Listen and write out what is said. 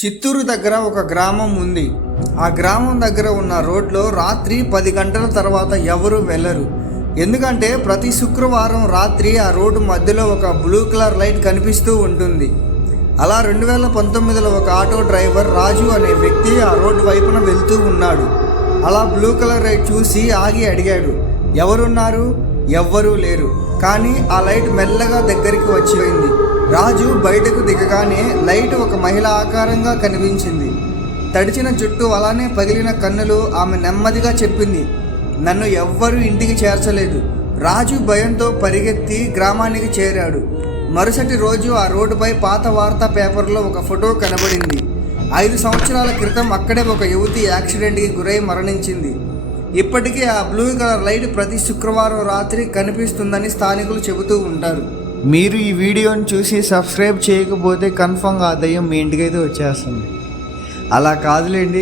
చిత్తూరు దగ్గర ఒక గ్రామం ఉంది. ఆ గ్రామం దగ్గర ఉన్న రోడ్లో రాత్రి 10 గంటల తర్వాత ఎవరు వెళ్ళరు. ఎందుకంటే ప్రతి శుక్రవారం రాత్రి ఆ రోడ్డు మధ్యలో ఒక బ్లూ కలర్ లైట్ కనిపిస్తూ ఉంటుంది. అలా 2019లో ఒక ఆటో డ్రైవర్ రాజు అనే వ్యక్తి ఆ రోడ్డు వైపున వెళ్తూ ఉన్నాడు. అలా బ్లూ కలర్ లైట్ చూసి ఆగి అడిగాడు, ఎవరున్నారు? ఎవ్వరూ లేరు. కానీ ఆ లైట్ మెల్లగా దగ్గరికి వచ్చింది. రాజు బయటకు దిగగానే లైట్ ఒక మహిళ ఆకారంగా కనిపించింది. తడిచిన జుట్టు, అలానే పగిలిన కన్నులు. ఆమె నెమ్మదిగా చెప్పింది, నన్ను ఎవ్వరూ ఇంటికి చేర్చలేదు. రాజు భయంతో పరిగెత్తి గ్రామానికి చేరాడు. మరుసటి రోజు ఆ రోడ్డుపై పాత వార్తా పేపర్లో ఒక ఫోటో కనబడింది. 5 సంవత్సరాల క్రితం అక్కడే ఒక యువతి యాక్సిడెంట్కి గురై మరణించింది. ఇప్పటికీ ఆ బ్లూ కలర్ లైట్ ప్రతి శుక్రవారం రాత్రి కనిపిస్తుందని స్థానికులు చెబుతూ ఉంటారు. మీరు ఈ వీడియోని చూసి సబ్స్క్రైబ్ చేయకపోతే కన్ఫర్మ్గా ఆ దయ్యం మీ ఇంటికైతే వచ్చేస్తుంది. అలా కాదులేండి.